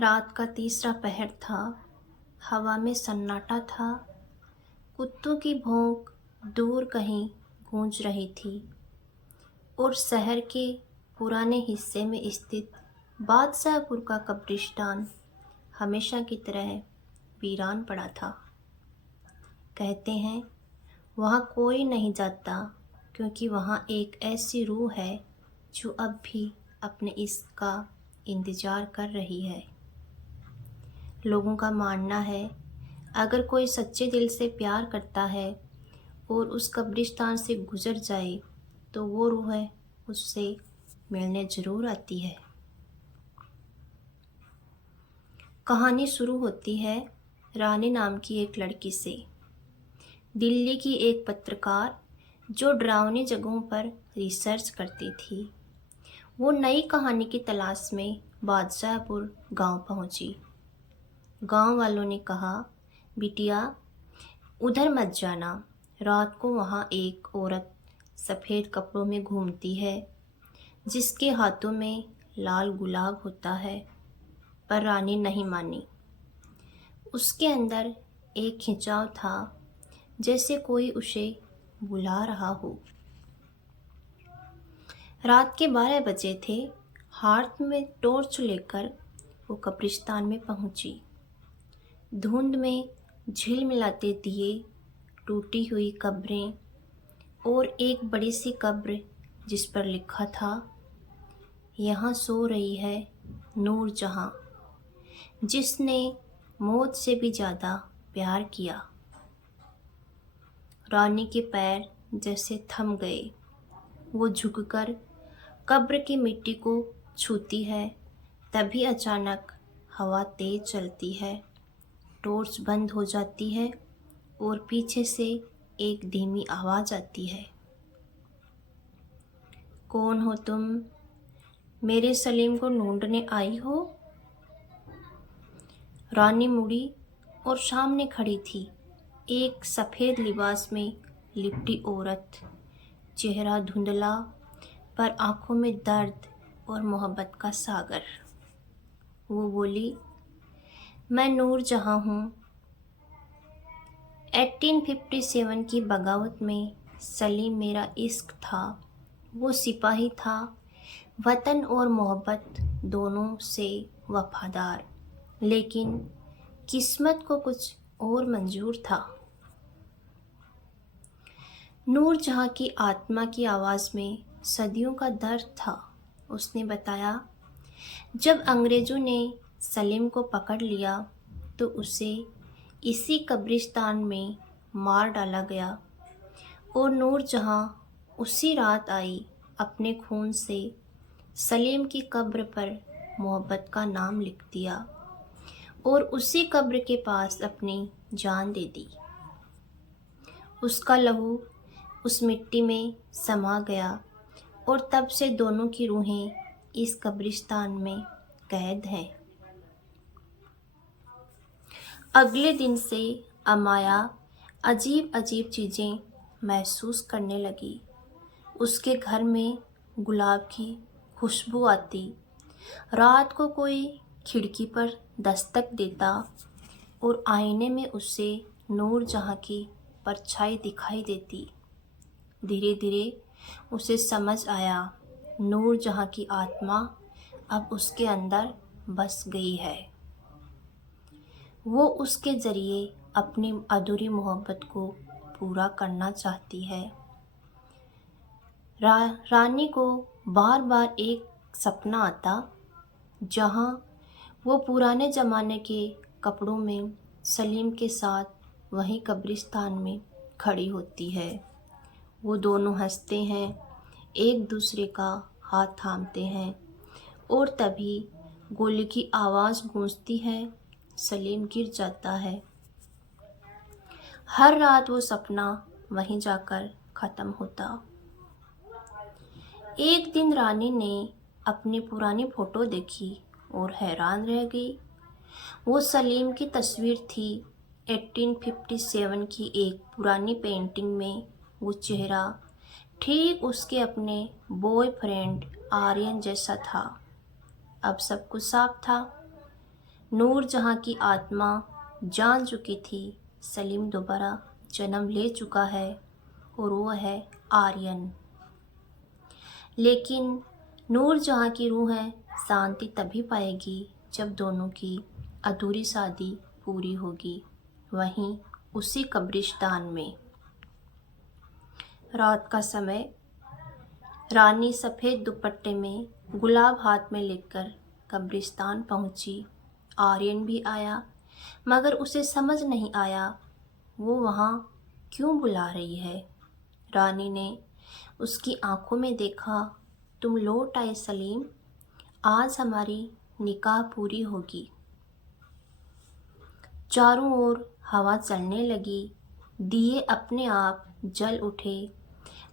रात का तीसरा पहर था। हवा में सन्नाटा था। कुत्तों की भौंक दूर कहीं गूंज रही थी और शहर के पुराने हिस्से में स्थित बादशाहपुर का कब्रिस्तान हमेशा की तरह वीरान पड़ा था। कहते हैं वहाँ कोई नहीं जाता क्योंकि वहाँ एक ऐसी रूह है जो अब भी अपने इश्क का इंतज़ार कर रही है। लोगों का मानना है अगर कोई सच्चे दिल से प्यार करता है और उस कब्रिस्तान से गुजर जाए तो वो रूह उससे मिलने ज़रूर आती है। कहानी शुरू होती है रानी नाम की एक लड़की से। दिल्ली की एक पत्रकार जो डरावनी जगहों पर रिसर्च करती थी, वो नई कहानी की तलाश में बादशाहपुर गांव पहुंची। गांव वालों ने कहा, बिटिया उधर मत जाना, रात को वहाँ एक औरत सफ़ेद कपड़ों में घूमती है जिसके हाथों में लाल गुलाब होता है। पर रानी नहीं मानी। उसके अंदर एक खिंचाव था जैसे कोई उसे बुला रहा हो। रात के 12 बजे थे। हाथ में टॉर्च लेकर वो कब्रिस्तान में पहुंची। धुंध में झिलमिलाते दिए, टूटी हुई कब्रें और एक बड़ी सी कब्र जिस पर लिखा था, यहाँ सो रही है नूर जहाँ, जिसने मौत से भी ज़्यादा प्यार किया। रानी के पैर जैसे थम गए। वो झुककर कब्र की मिट्टी को छूती है। तभी अचानक हवा तेज चलती है, टॉर्च बंद हो जाती है और पीछे से एक धीमी आवाज़ आती है, कौन हो तुम? मेरे सलीम को ढूंढने आई हो? रानी मुड़ी और सामने खड़ी थी एक सफ़ेद लिबास में लिपटी औरत। चेहरा धुंधला पर आंखों में दर्द और मोहब्बत का सागर। वो बोली, मैं नूर जहाँ हूँ। 1857 की बगावत में सलीम मेरा इश्क था। वो सिपाही था, वतन और मोहब्बत दोनों से वफादार, लेकिन किस्मत को कुछ और मंजूर था। नूर जहाँ की आत्मा की आवाज़ में सदियों का दर्द था। उसने बताया, जब अंग्रेज़ों ने सलीम को पकड़ लिया तो उसे इसी कब्रिस्तान में मार डाला गया और नूर जहाँ उसी रात आई, अपने खून से सलीम की कब्र पर मोहब्बत का नाम लिख दिया और उसी कब्र के पास अपनी जान दे दी। उसका लहू उस मिट्टी में समा गया और तब से दोनों की रूहें इस कब्रिस्तान में कैद हैं। अगले दिन से अमाया अजीब अजीब चीज़ें महसूस करने लगी। उसके घर में गुलाब की खुशबू आती, रात को कोई खिड़की पर दस्तक देता और आईने में उसे नूर जहाँ की परछाई दिखाई देती। धीरे धीरे उसे समझ आया, नूर जहाँ की आत्मा अब उसके अंदर बस गई है। वो उसके ज़रिए अपनी अधूरी मोहब्बत को पूरा करना चाहती है। रानी को बार बार एक सपना आता जहाँ वो पुराने ज़माने के कपड़ों में सलीम के साथ वहीं कब्रिस्तान में खड़ी होती है। वो दोनों हंसते हैं, एक दूसरे का हाथ थामते हैं और तभी गोली की आवाज़ गूंजती है, सलीम गिर जाता है। हर रात वो सपना वहीं जाकर ख़त्म होता। एक दिन रानी ने अपनी पुरानी फ़ोटो देखी और हैरान रह गई। वो सलीम की तस्वीर थी। 1857 की एक पुरानी पेंटिंग में वो चेहरा ठीक उसके अपने बॉयफ्रेंड आर्यन जैसा था। अब सब कुछ साफ था। नूरजहाँ की आत्मा जान चुकी थी सलीम दोबारा जन्म ले चुका है और वो है आर्यन। लेकिन नूरजहाँ की रूह है शांति तभी पाएगी जब दोनों की अधूरी शादी पूरी होगी। वहीं उसी कब्रिस्तान में रात का समय रानी सफ़ेद दुपट्टे में गुलाब हाथ में लेकर कब्रिस्तान पहुंची। आर्यन भी आया, मगर उसे समझ नहीं आया वो वहाँ क्यों बुला रही है। रानी ने उसकी आंखों में देखा, तुम लौट आए सलीम, आज हमारी निकाह पूरी होगी। चारों ओर हवा चलने लगी, दिए अपने आप जल उठे,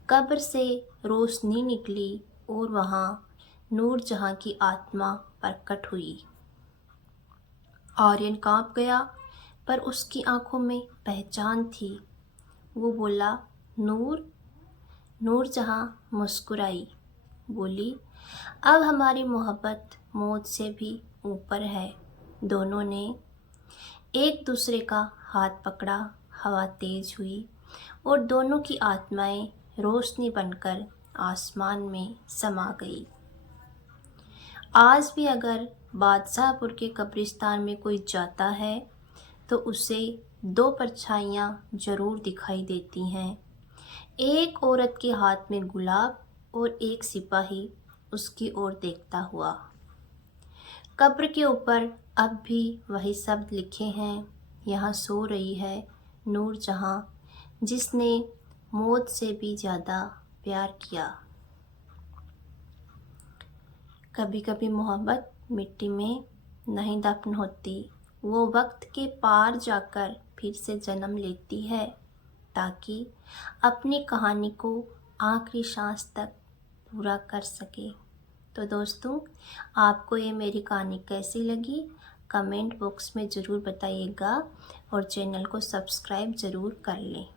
कब्र से रोशनी निकली और वहाँ नूरजहाँ की आत्मा प्रकट हुई। आर्यन कांप गया, पर उसकी आंखों में पहचान थी। वो बोला, नूर। नूरजहाँ मुस्कुराई, बोली, अब हमारी मोहब्बत मौत से भी ऊपर है। दोनों ने एक दूसरे का हाथ पकड़ा, हवा तेज हुई और दोनों की आत्माएं रोशनी बनकर आसमान में समा गई। आज भी अगर बादशाहपुर के कब्रिस्तान में कोई जाता है तो उसे दो परछाइयाँ जरूर दिखाई देती हैं, एक औरत के हाथ में गुलाब और एक सिपाही उसकी ओर देखता हुआ। कब्र के ऊपर अब भी वही शब्द लिखे हैं, यहाँ सो रही है नूरजहाँ, जिसने मौत से भी ज़्यादा प्यार किया। कभी कभी मोहब्बत मिट्टी में नहीं दफन होती, वो वक्त के पार जाकर फिर से जन्म लेती है ताकि अपनी कहानी को आखिरी सांस तक पूरा कर सके। तो दोस्तों, आपको ये मेरी कहानी कैसी लगी कमेंट बॉक्स में ज़रूर बताइएगा और चैनल को सब्सक्राइब ज़रूर कर लें।